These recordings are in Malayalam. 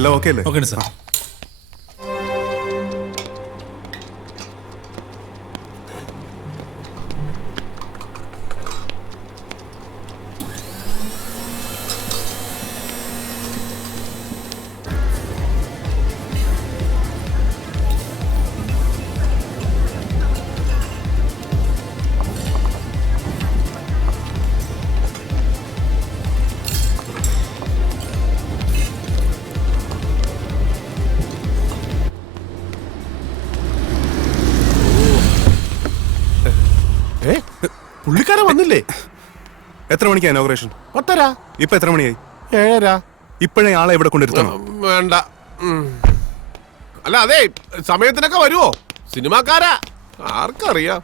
എല്ലാം ഓക്കെ അല്ലേ? Okay sir. പുള്ളിക്കാരൻ വന്നില്ലേ? എത്ര മണിക്കാ ഇനോഗ്രേഷൻ? 10:30. ഇപ്പൊ എത്ര മണിയായി? 7:30. ഇപ്പോഴേ ആളെ ഇവിടെ കൊണ്ടിരുത്തണം. വേണ്ട. അല്ല അതെ, സമയത്തിനൊക്കെ വരുവോ? സിനിമാക്കാരാ, ആർക്കറിയാം.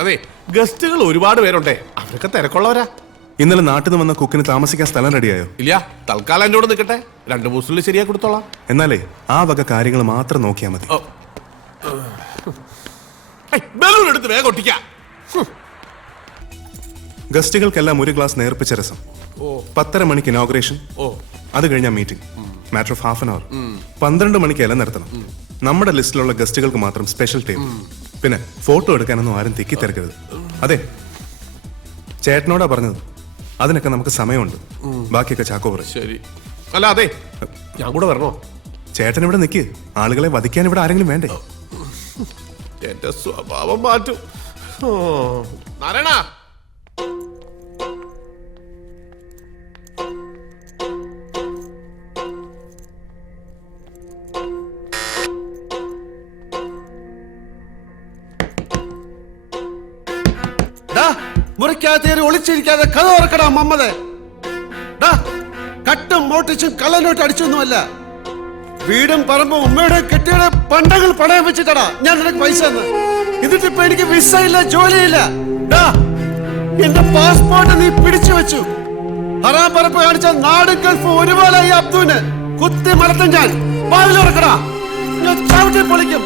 അതെ, ഗസ്റ്റുകൾ ഒരുപാട് പേരുണ്ടേ, അവരൊക്കെ തിരക്കുള്ളവരാ. ഇന്നലെ നാട്ടിൽ നിന്ന് വന്ന കുക്കിന് താമസിക്കാൻ സ്ഥലം റെഡിയായോ? ഇല്ല, തൽക്കാലം എൻ്റെ കൂടെ നിൽക്കട്ടെ. 2 ദിവസത്തിനുള്ളിൽ ശരിയാക്കി കൊടുത്തോളാം. എന്നാലേ ആ വക കാര്യങ്ങൾ മാത്രം നോക്കിയാൽ മതി. ബലൂൺ എടുത്ത് വേഗം ഒട്ടിക്കാം. ഗസ്റ്റുകൾക്കെല്ലാം ഒരു ഗ്ലാസ് നേർപ്പിച്ച രസം. 10:30 മണിക്ക് ഇനോഗ്രേഷൻ. അത് കഴിഞ്ഞാൽ meeting. Matter of half an hour. 12 മണിക്ക് ഇല നിർത്തണം. നമ്മുടെ ലിസ്റ്റിലുള്ള ഗസ്റ്റുകൾക്ക് മാത്രം സ്പെഷ്യൽ ടൈം. പിന്നെ ഫോട്ടോ എടുക്കാനൊന്നും ആരും തിക്കി തിരക്കരുത്. അതെ, ചേട്ടനോടാ പറഞ്ഞത്. അതിനൊക്കെ നമുക്ക് സമയമുണ്ട്. ബാക്കിയൊക്കെ ചാക്കോ പറയും. ശരി. അല്ല അതെ, ഞാൻ കൂടെ വരണോ? ചേട്ടൻ ഇവിടെ നിൽക്ക്. ആളുകളെ വധിക്കാൻ ഇവിടെ ആരെങ്കിലും വേണ്ടേ? എന്റെ സ്വഭാവം മാറ്റും. നാരായണ, മുറിക്കകത്തേറി ഒളിച്ചിരിക്കാതെ കഥ ഓർക്കടാ മമ്മതെ. കട്ടും മോട്ടിച്ചും കള്ളനോട്ട് അടിച്ചൊന്നുമല്ല. വീടും പറമ്പും ഉമ്മയുടെ കെട്ടിയുടെ പണ്ടങ്ങൾ പണയം വെച്ചിട്ടടാ ഞാൻ നിനക്ക് പൈസ തന്ന്. എന്നിട്ടിപ്പോ എനിക്ക് വിസ ഇല്ല, ജോലിയില്ല. എന്റെ പാസ്പോർട്ട് നീ പിടിച്ചു വെച്ചു. ഹറാപ്പറപ്പ് കാണിച്ച നാടും ഗൾഫും ഒരുപോലെ ഈ അബ്ദുവിന് കുത്തി മലത്തും ഞാൻ. പാലിലുറക്കടാ, ഞാൻ ചവിട്ടി പൊളിക്കും.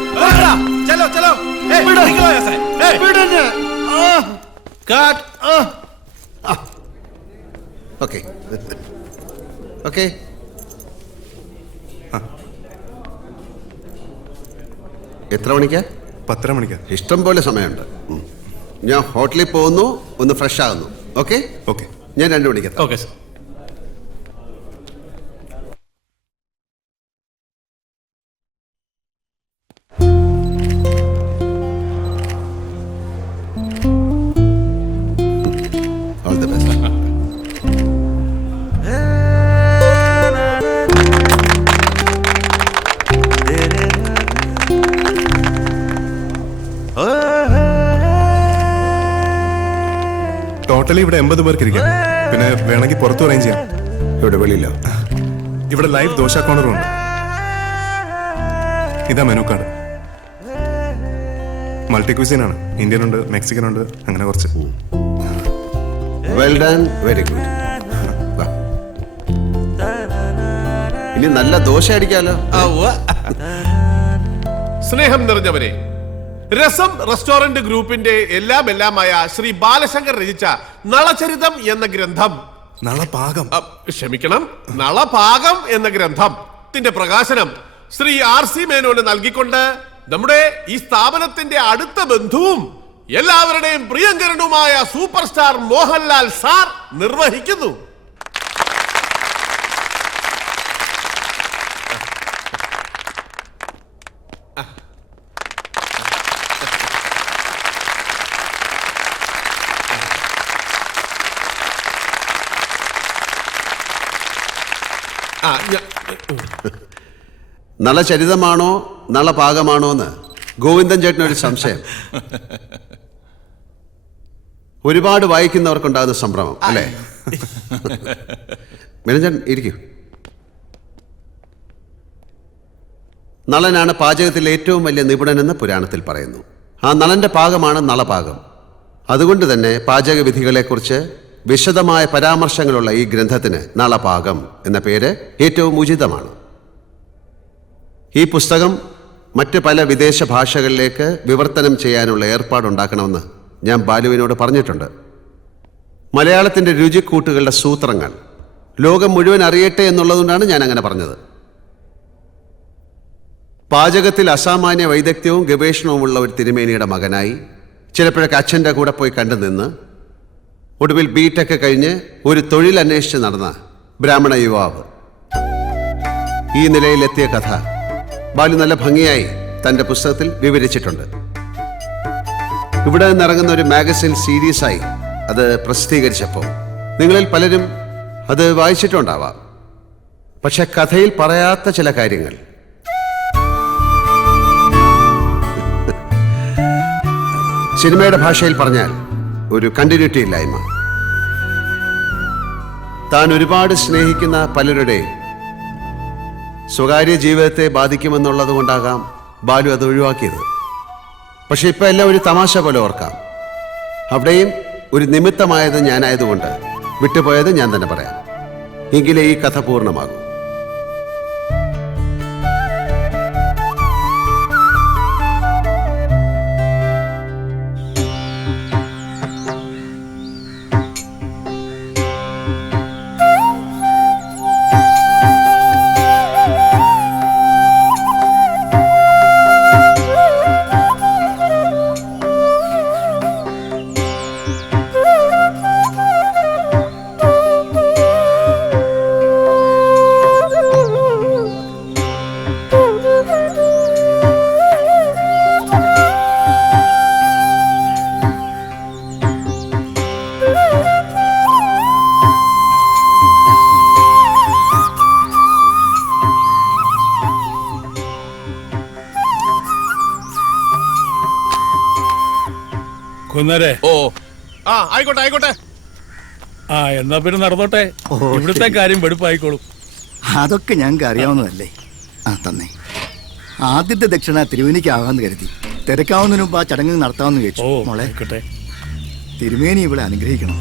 Okay okay. എത്ര മണിക്കാ? 10:30 മണിക്കാ. ഇഷ്ടം പോലെ സമയമുണ്ട്. ഞാൻ ഹോട്ടലിൽ പോകുന്നു, ഒന്ന് ഫ്രഷ് ആകുന്നു. Okay okay. ഞാൻ 2 മണിക്ക്. Okay sir. All the best. Totally ഇവിടെ 80 പേർക്ക് ഇരിക്കാം. പിന്നെ വേണമെങ്കിൽ പുറത്തു അറേഞ്ച് ചെയ്യാം. ഇവിടെ വെളിയില്ല. ഇവിടെ ലൈവ് ദോശ കോർണറും ഉണ്ട്. ഇതാ മെനു കാർഡ്. മൾട്ടി ക്വിസിൻ ആണ്. ഇന്ത്യൻ ഉണ്ട്, മെക്സിക്കൻ ഉണ്ട്, അങ്ങനെ കുറച്ച്. Well done, very good. ഇനി നല്ല ദോശ അടിക്കാലോ. സ്നേഹം നിറഞ്ഞവരെ, രസം റെസ്റ്റോറന്റ് ഗ്രൂപ്പിന്റെ എല്ലാമായ ശ്രീ ബാലശങ്കർ രചിച്ച നളചരിതം എന്ന ഗ്രന്ഥം, നളപാകം, ക്ഷമിക്കണം, നളപാകം എന്ന ഗ്രന്ഥത്തിന്റെ പ്രകാശനം ശ്രീ RC മേനോന് നൽകിക്കൊണ്ട് നമ്മുടെ ഈ സ്ഥാപനത്തിന്റെ അടുത്ത ബന്ധുവും എല്ലാവരുടെയും പ്രിയങ്കരനുമായ സൂപ്പർ സ്റ്റാർ മോഹൻലാൽ സാർ നിർവഹിക്കുന്നു. നളചരിതമാണോ നളപാകമാണോ എന്ന് ഗോവിന്ദൻ ചേട്ടനൊരു സംശയം. ഒരുപാട് വായിക്കുന്നവർക്കുണ്ടാകുന്ന സംഭ്രമം അല്ലേ? മേനോൻ ഇരിക്കൂ. നളനാണ് പാചകത്തിൽ ഏറ്റവും വലിയ നിപുണനെന്ന് പുരാണത്തിൽ പറയുന്നു. ആ നളന്റെ പാകമാണ് നളപാകം. അതുകൊണ്ട് തന്നെ പാചക വിധികളെക്കുറിച്ച് വിശദമായ പരാമർശങ്ങളുള്ള ഈ ഗ്രന്ഥത്തിന് നളപാകം എന്ന പേര് ഏറ്റവും ഉചിതമാണ്. ഈ പുസ്തകം മറ്റ് പല വിദേശ ഭാഷകളിലേക്ക് വിവർത്തനം ചെയ്യാനുള്ള ഏർപ്പാടുണ്ടാക്കണമെന്ന് ഞാൻ ബാലുവിനോട് പറഞ്ഞിട്ടുണ്ട്. മലയാളത്തിൻ്റെ രുചിക്കൂട്ടുകളുടെ സൂത്രങ്ങൾ ലോകം മുഴുവൻ അറിയട്ടെ എന്നുള്ളതുകൊണ്ടാണ് ഞാൻ അങ്ങനെ പറഞ്ഞത്. പാചകത്തിൽ അസാമാന്യ വൈദഗ്ധ്യവും ഗവേഷണവുമുള്ള ഒരു തിരുമേനിയുടെ മകനായി ചിലപ്പോഴൊക്കെ അച്ഛൻ്റെ കൂടെ പോയി കണ്ടുനിന്ന് ഒടുവിൽ ബിടെക് കഴിഞ്ഞ് ഒരു തൊഴിൽ അന്വേഷിച്ച് നടന്ന ബ്രാഹ്മണ യുവാവ്. ഈ നിലയിലെത്തിയ കഥ ബാലു നല്ല ഭംഗിയായി തൻ്റെ പുസ്തകത്തിൽ വിവരിച്ചിട്ടുണ്ട്. ഇവിടെ നിന്നിറങ്ങുന്ന ഒരു മാഗസിൻ സീരീസായി അത് പ്രസിദ്ധീകരിച്ചപ്പോൾ നിങ്ങളിൽ പലരും അത് വായിച്ചിട്ടുണ്ടാവാം. പക്ഷെ കഥയിൽ പറയാത്ത ചില കാര്യങ്ങൾ സിനിമയുടെ ഭാഷയിൽ പറഞ്ഞാൽ ഒരു കണ്ടിന്യൂറ്റി ഇല്ലായ്മ. താൻ ഒരുപാട് സ്നേഹിക്കുന്ന പലരുടെയും സ്വകാര്യ ജീവിതത്തെ ബാധിക്കുമെന്നുള്ളത് കൊണ്ടാകാം ബാലു അത് ഒഴിവാക്കിയത്. പക്ഷെ ഇപ്പം എല്ലാം ഒരു തമാശ പോലെ ഓർക്കാം. അവിടെയും ഒരു നിമിത്തമായത് ഞാനായതുകൊണ്ട് വിട്ടുപോയത് ഞാൻ തന്നെ പറയാം. എങ്കിലേ ഈ കഥ പൂർണ്ണമാകും. കുന്നരെ ഓ ആ ആയിക്കോട്ടെ ആയിക്കോട്ടെ. ആ എന്നാ പിന്നെ നടന്നോട്ടെ. ഇവിടുത്തെ കാര്യം വെടുപ്പായിക്കോളും. അതൊക്കെ ഞങ്ങൾക്ക് അറിയാവുന്നതല്ലേ. ആ തന്നെ. ആദ്യത്തെ ദക്ഷിണ തിരുവേനിക്കാകാന്ന് കരുതി തിരക്കാവുന്നതിന് മുമ്പ് ആ ചടങ്ങ് നടത്താമെന്ന് ഓ ചോദിച്ചു. മോളെ ആയിക്കോട്ടെ. തിരുമേനി ഇവിടെ അനുഗ്രഹിക്കണം.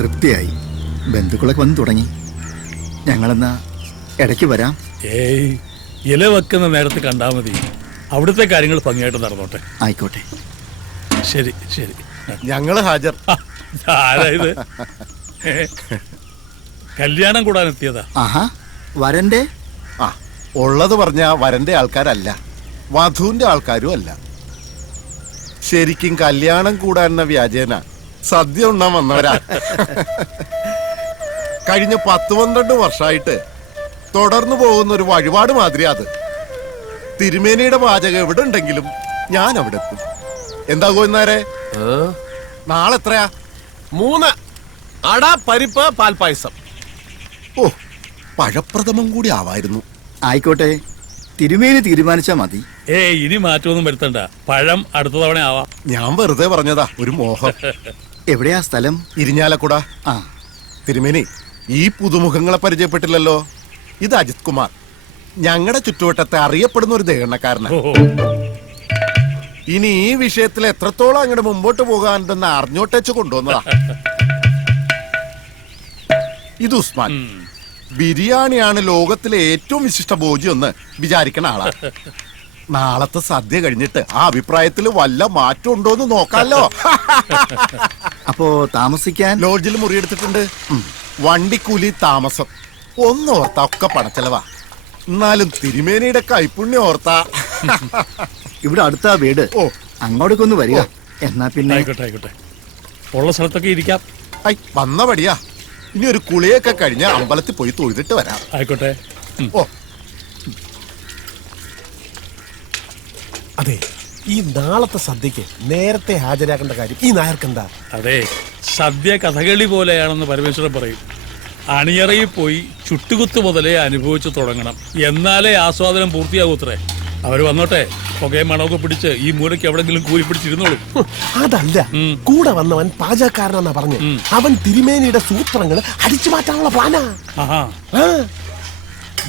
തൃപ്തിയായി. ബന്ധുക്കളൊക്കെ വന്ന് തുടങ്ങി. ഞങ്ങളെന്നാ ഇടയ്ക്ക് വരാം. ഏയ് ഇല വെക്കുന്ന നേരത്ത് കണ്ടാൽ മതി. അവിടുത്തെ കാര്യങ്ങൾ ഭംഗിയായിട്ട് നടന്നോട്ടെ. ആയിക്കോട്ടെ. ശരി ശരി. ഞങ്ങള് ഹാജർ. ആരായത്? കല്യാണം കൂടാൻ എത്തിയതാ. ആഹാ, വരണ്ടേ? ആ ഉള്ളത് പറഞ്ഞ വരന്റെ ആൾക്കാരല്ല, വധുവിന്റെ ആൾക്കാരും അല്ല. ശരിക്കും കല്യാണം കൂടാനെന്ന വ്യാജേന സദ്യ ഉണ്ണാൻ വന്നവരാ. കഴിഞ്ഞ 10-12 വർഷമായിട്ട് തുടർന്നു പോകുന്ന ഒരു വഴിപാട് മാതിരി അത്. തിരുമേനിയുടെ പാചകം എവിടെ ഉണ്ടെങ്കിലും ഞാൻ അവിടെ എത്തും. എന്താ കോന്നാരെ, നാളെ എത്രയാ? 3 അട പരിപ്പ് പാൽപ്പായസം. ഓ, പഴപ്രഥമം കൂടി ആവായിരുന്നു. ആയിക്കോട്ടെ, തിരുമേനി തീരുമാനിച്ചാ മതി. ഏയ് ഇനി മാറ്റമൊന്നും വരുത്തണ്ട. പഴം അടുത്ത തവണ ആവാം. ഞാൻ വെറുതെ പറഞ്ഞതാ, ഒരു മോഹം. എവിടെയാ സ്ഥലം? ഇരിഞ്ഞാലക്കുട. ആ, തിരുമേനി, ഈ പുതുമുഖങ്ങളെ പരിചയപ്പെട്ടില്ലല്ലോ. ഇത് അജിത് കുമാർ, ഞങ്ങളുടെ ചുറ്റുവട്ടത്തെ അറിയപ്പെടുന്ന ഒരു ദേഹണ്ണക്കാരനാണ്. ഓ ഇനി ഈ വിഷയത്തിൽ എത്രത്തോളം അങ്ങോട്ട് മുമ്പോട്ട് പോകാനുണ്ടെന്ന് അറിഞ്ഞോട്ടേച്ച് കൊണ്ടുവന്നതാ. ഇത് ഉസ്മാൻ. ബിരിയാണിയാണ് ലോകത്തിലെ ഏറ്റവും വിശിഷ്ട ഭോജ്യം എന്ന് വിചാരിക്കണ ആളാ. നാളത്തെ സദ്യ കഴിഞ്ഞിട്ട് ആ അഭിപ്രായത്തിൽ വല്ല മാറ്റം ഉണ്ടോന്ന് നോക്കാലോ. അപ്പോ താമസിക്കാൻ ലോഡ്ജിൽ മുറിയെടുത്തിട്ടുണ്ട്. വണ്ടിക്കൂലി, താമസം ഒന്നോർത്താ ഒക്കെ പണച്ചെലവാ. എന്നാലും തിരുമേനിയുടെ കൈപ്പുണ്യം ഓർത്താ. ഇവിടെ അടുത്താ വീട്. ഓ, അങ്ങോട്ടേക്കൊന്ന് വരിക. എന്നാ പിന്നെ ആയിക്കോട്ടെ ആയിക്കോട്ടെ. ഉള്ള സ്ഥലത്തൊക്കെ ഇരിക്കാം. ഐ വന്ന പടിയാ. ഇനി ഒരു കുളിയൊക്കെ കഴിഞ്ഞ് അമ്പലത്തിൽ പോയി തൊഴുതിട്ട് വരാം. ആയിക്കോട്ടെ. ഓ, അതെ, ഈ നാളത്തെ സദ്യക്ക് നേരത്തെ ഹാജരാക്കേണ്ട കാര്യം ഈ നായർക്കെന്താ? അതെ, സദ്യ കഥകളി പോലെയാണെന്ന് പരമേശ്വരൻ പറയും. അണിയറയിൽ പോയി ചുട്ടുകുത്ത് മുതലേ അനുഭവിച്ചു തുടങ്ങണം, എന്നാലേ ആസ്വാദനം പൂർത്തിയാകൂത്രേ. അവര് വന്നോട്ടെ, പുകയും മണമൊക്കെ പിടിച്ച് ഈ മൂലയ്ക്ക് എവിടെങ്കിലും കൂലി പിടിച്ചിരുന്നോളൂ. അതല്ല, കൂടെ വന്നവൻ പാചകക്കാരനാ പറഞ്ഞു. അവൻ തിരുമേനിയുടെ സൂത്രങ്ങൾ അടിച്ചു മാറ്റാനുള്ള പ്ലാനാ. ആഹാ,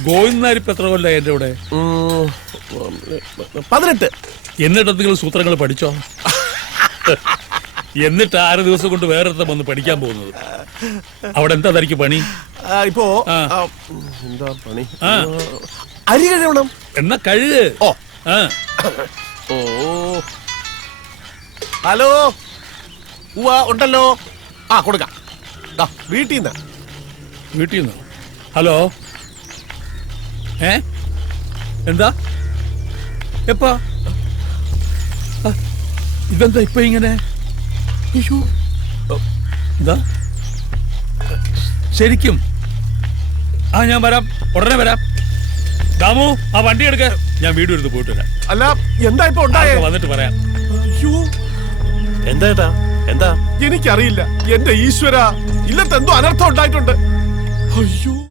ഗോവിന്ദാരിപ്പ് എത്ര കൊല്ല എന്റെ കൂടെ? 18. എന്നിട്ട് എന്തെങ്കിലും സൂത്രങ്ങൾ പഠിച്ചോ? എന്നിട്ട് 6 ദിവസം കൊണ്ട് വേറെ വന്ന് പഠിക്കാൻ പോകുന്നത്. അവിടെ എന്താ തനിക്ക് പണി? ഇപ്പോ ആ. എന്താ പണി? ആ. അരി കഴിയണം. എന്നാ കഴുക്. ഓ. ആ. ഓ, ഹലോ. ഉവ്വ, ഉണ്ടല്ലോ. ആ, കൊടുക്കാം. വീട്ടിൽ നിന്ന് വീട്ടിൽ നിന്ന്. ഹലോ, എന്താ എപ്പാ? ഇതെന്താ ഇപ്പൊ ഇങ്ങനെ? എന്താ ശരിക്കും? ഞാൻ വരാം, ഉടനെ വരാം. ദാമു, ആ വണ്ടി എടുക്ക, ഞാൻ വീട് എടുത്ത് പോയിട്ട് വരാം. അല്ല, എന്താ ഇപ്പൊ ഉണ്ടായേ? വന്നിട്ട് പറയാം. അയ്യോ, എന്താ എന്താ? എനിക്കറിയില്ല. എന്റെ ഈശ്വര, ഇല്ലത്തെന്തോ അനർത്ഥം ഉണ്ടായിട്ടുണ്ട്. അയ്യോ.